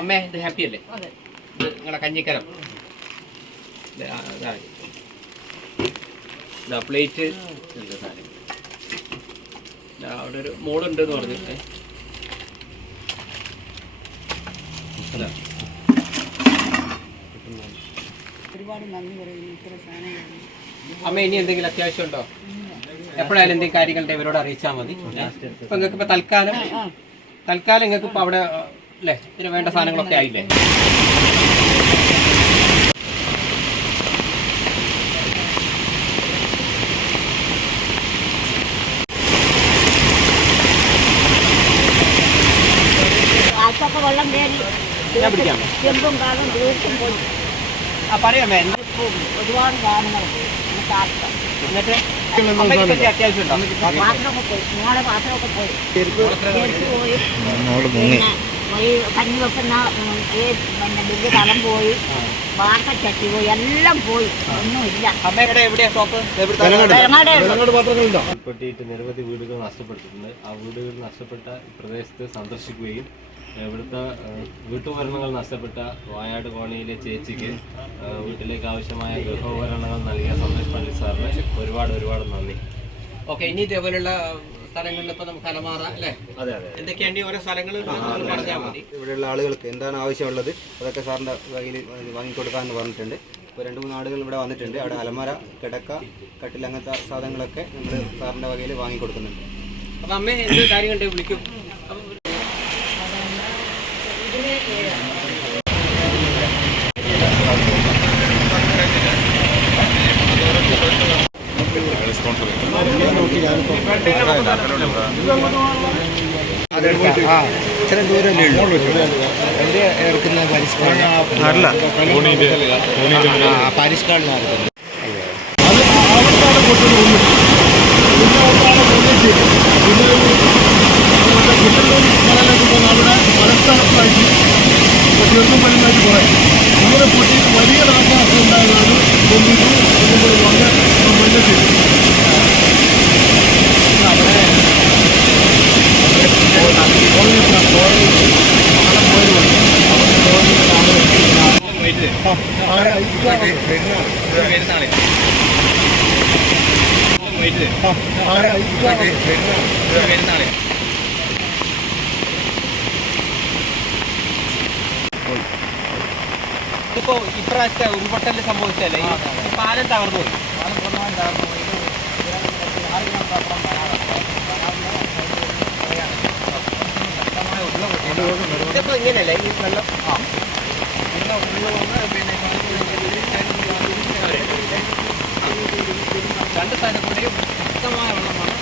അമ്മേ ഇത് ഹാപ്പി അല്ലേ? ഇത് നിങ്ങളെ കഞ്ഞിക്കരം പ്ലേറ്റ് അവിടെ ഒരു മോളുണ്ടെന്ന് പറഞ്ഞിട്ട് ഒരുപാട് നന്ദി പറയുന്നു. ഇത്ര സാധനം അമ്മ ഇനി എന്തെങ്കിലും അത്യാവശ്യം ഉണ്ടോ? എപ്പോഴായാലും എന്തെങ്കിലും കാര്യങ്ങളുടെ ഇവരോട് അറിയിച്ചാൽ മതി. ഇപ്പൊ നിങ്ങൾക്ക് ഇപ്പൊ തൽക്കാലം നിങ്ങൾക്ക് ഇപ്പൊ അവിടെ അല്ലേ ഇതിന് വേണ്ട സാധനങ്ങളൊക്കെ ആയില്ലേ? വെള്ളം കയറി ഞാൻ പിടിക്കാം. ചെമ്പും കാലം ദിവസം പോയി പറയാമേ ഒരുപാട് സാധനങ്ങളുണ്ട്. എന്നിട്ട് അത്യാവശ്യം ഉണ്ടോ? പാത്രമൊക്കെ പോയി, നിങ്ങളുടെ പാത്രമൊക്കെ പോയി പോയി. കഞ്ഞി വെക്കുന്ന വലിയ തലം പോയി, വാർക്കച്ചട്ടി പോയി, എല്ലാം പോയി, ഒന്നുമില്ല. അമ്മയുടെ എവിടെയാ ഷോപ്പ്? ഉൾപ്പെട്ടിട്ട് നിരവധി വീടുകൾ നഷ്ടപ്പെട്ടിട്ടുണ്ട്. ആ വീടുകൾ നഷ്ടപ്പെട്ട പ്രദേശത്ത് സന്ദർശിക്കുകയും ഇവിടുത്തെ വീട്ടുപകരണങ്ങൾ നഷ്ടപ്പെട്ട വായാട് കോളനിയിലെ ചേച്ചിക്ക് വീട്ടിലേക്ക് ആവശ്യമായ ഗൃഹോപകരണങ്ങൾ നൽകിയ സന്ദേശ് പണ്ഡിറ്റ് സാറിന് ഒരുപാട് നന്ദി. ഓക്കെ, ഇനി ഇതേപോലെയുള്ള സ്ഥലങ്ങളിൽ ഇപ്പൊ നമുക്ക് അലമാറ അല്ലേ? അതെ എന്തൊക്കെയാണ് ഓരോ സ്ഥലങ്ങളിൽ പറഞ്ഞാൽ മതി. ഇവിടെയുള്ള ആളുകൾക്ക് എന്താണ് ആവശ്യമുള്ളത് അതൊക്കെ സാറിൻ്റെ വകയിൽ വാങ്ങിക്കൊടുക്കാമെന്ന് പറഞ്ഞിട്ടുണ്ട്. ഇപ്പോൾ 2-3 ആളുകൾ ഇവിടെ വന്നിട്ടുണ്ട്. അവിടെ അലമാര, കിടക്ക, കട്ടിൽ അങ്ങനത്തെ സാധനങ്ങളൊക്കെ നമ്മൾ സാറിൻ്റെ വകയിൽ വാങ്ങിക്കൊടുക്കുന്നുണ്ട്. അപ്പം അമ്മ എന്ത് കാര്യങ്ങളുണ്ട് വിളിക്കും. ഇത്രയും ദൂരമല്ലേ ഉള്ളൂ ഇറക്കുന്ന പരിഷ്കാരം പരിഷ്കാരം അങ്ങനെ പൊട്ടി വലിയ നാശനഷ്ടം ഉണ്ടായതാണ് ഇതിപ്പോ ഇപ്രാവശ്യത്തെ ഉരുൾപൊട്ടല് സംഭവിച്ചല്ലേ? ഈ പാലം തകർന്നു പോയി. ഇതിപ്പോ ഇങ്ങനെയല്ലേ ഈ വെള്ളം? രണ്ട് സ്ഥലത്തുടെയും ശക്തമായ വെള്ളമാണ്.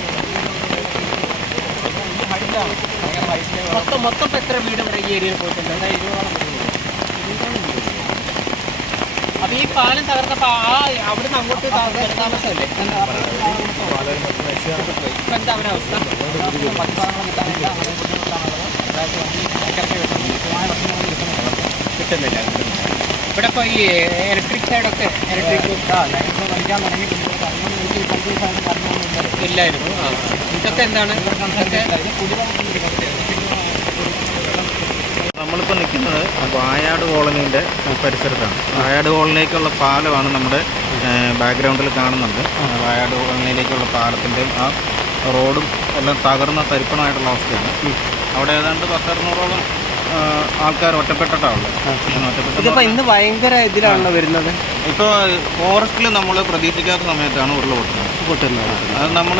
മൊത്തം എത്ര വീട് ഇവിടെ ഈ ഏരിയയിൽ പോയിട്ടുണ്ട്? അതായത് 20 അപ്പൊ ഈ പാലം തകർന്നപ്പോ അവിടുന്ന് അങ്ങോട്ട് താമസമല്ലേ? ഇപ്പൊ എന്താ അവരവസ്ഥ? കിട്ടുന്നില്ല. ഇവിടെ ഇപ്പൊ ഈ ഇലക്ട്രിക് സൈഡൊക്കെ ഇല്ലായിരുന്നു. ഇതൊക്കെ എന്താണ്? നമ്മളിപ്പോൾ നിൽക്കുന്നത് വായാട് കോളനീൻ്റെ പരിസരത്താണ്. വായാട് കോളനിയിലേക്കുള്ള പാലമാണ് നമ്മുടെ ബാക്ക്ഗ്രൗണ്ടിൽ കാണുന്നുണ്ട്. വായാട് കോളനിയിലേക്കുള്ള പാലത്തിൻ്റെയും ആ റോഡും എല്ലാം തകർന്ന തരിപ്പണമായിട്ടുള്ള അവസ്ഥയാണ്. അവിടെ ഏതാണ്ട് 10-200ഓളം ആൾക്കാർ ഒറ്റപ്പെട്ടിട്ടാണുള്ളത്. ഇതിപ്പോൾ ഇന്ന് ഭയങ്കര ഇതിലാണല്ലോ വരുന്നത്. ഇപ്പോൾ ഫോറസ്റ്റിൽ നമ്മൾ പ്രതീക്ഷിക്കാത്ത സമയത്താണ് പൊട്ടുന്നത്. അത് നമ്മൾ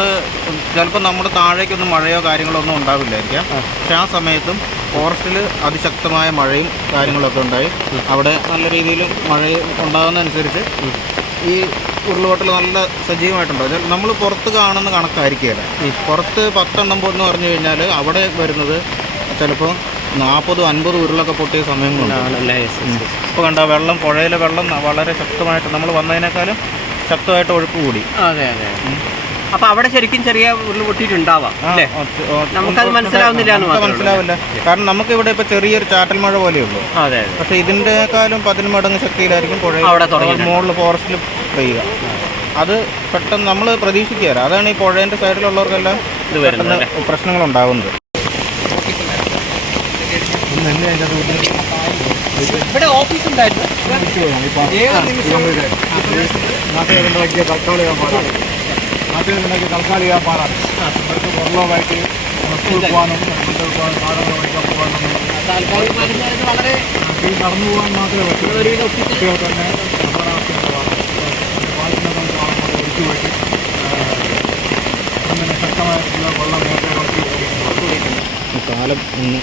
ചിലപ്പോൾ നമ്മുടെ താഴേക്കൊന്നും മഴയോ കാര്യങ്ങളോ ഒന്നും ഉണ്ടാവില്ലായിരിക്കാം. പക്ഷെ ആ സമയത്തും ഫോറസ്റ്റിൽ അതിശക്തമായ മഴയും കാര്യങ്ങളൊക്കെ ഉണ്ടായി. അവിടെ നല്ല രീതിയിൽ മഴ ഉണ്ടാകുന്നതനുസരിച്ച് ഈ ഉരുൾപൊട്ടൽ നല്ല സജീവമായിട്ടുണ്ടാവും. നമ്മൾ പുറത്ത് കാണുന്ന കണക്കായിരിക്കുകയല്ല. പുറത്ത് 10 എണ്ണം എന്ന് പറഞ്ഞു കഴിഞ്ഞാൽ അവിടെ വരുന്നത് ചിലപ്പോൾ 40-50 ഉരുളൊക്കെ പൊട്ടിയ സമയങ്ങളുണ്ട്. ഇപ്പോൾ കണ്ട വെള്ളം, പുഴയിലെ വെള്ളം വളരെ ശക്തമായിട്ട് നമ്മൾ വന്നതിനേക്കാളും ശക്തമായിട്ട് ഒഴുക്ക് കൂടി. അതെ. അപ്പൊ അവിടെ ശരിക്കും ചെറിയ ഉരുൾ പൊട്ടിയിട്ടുണ്ടാവാം. നമുക്കത് മനസ്സിലാവില്ല. കാരണം നമുക്ക് ഇവിടെ ഇപ്പൊ ചെറിയൊരു ചാറ്റൽ മഴ പോലെയുള്ളൂ. പക്ഷെ ഇതിന്റെക്കാളും 10 മടങ്ങ് ശക്തിയിലായിരിക്കും പുഴ മുകളിൽ ഫോറസ്റ്റിൽ പെയ്യുക. അത് പെട്ടെന്ന് നമ്മൾ പ്രതീക്ഷിക്കാറ്. അതാണ് ഈ പുഴേന്റെ സൈഡിലുള്ളവർക്കെല്ലാം പ്രശ്നങ്ങളുണ്ടാകുന്നത്. ഇന്ന് എന്നെ അതിൻ്റെ ഇവിടെ ഓഫീസ് ഉണ്ടായിരുന്നു നാട്ടുകാരുണ്ടാക്കിയ തൽക്കാലിക പാടാണ്. നാട്ടുകാരുണ്ടാക്കിയ തൽക്കാലിക പാടാണ്. അവർക്ക് പുറലോകായിട്ട് സ്കൂളിൽ പോകാനും സാധനങ്ങൾ മേടിക്കാൻ പോകാനും താൽക്കാലികമായിട്ട് വളരെ ഈ നടന്നു പോകാൻ മാത്രമേ പറ്റൂ. ഒരുവിധ ഒഫീഷ്യൽ കുട്ടികൾ തന്നെ അപകടാവസ്ഥയുള്ളതാണ്. പാലിക്കുന്നതും ഒഴുക്കി വെട്ടി അങ്ങനെ ശക്തമായിട്ടുള്ള വെള്ളം നേരത്തെ കളത്തി കാലം ഒന്ന്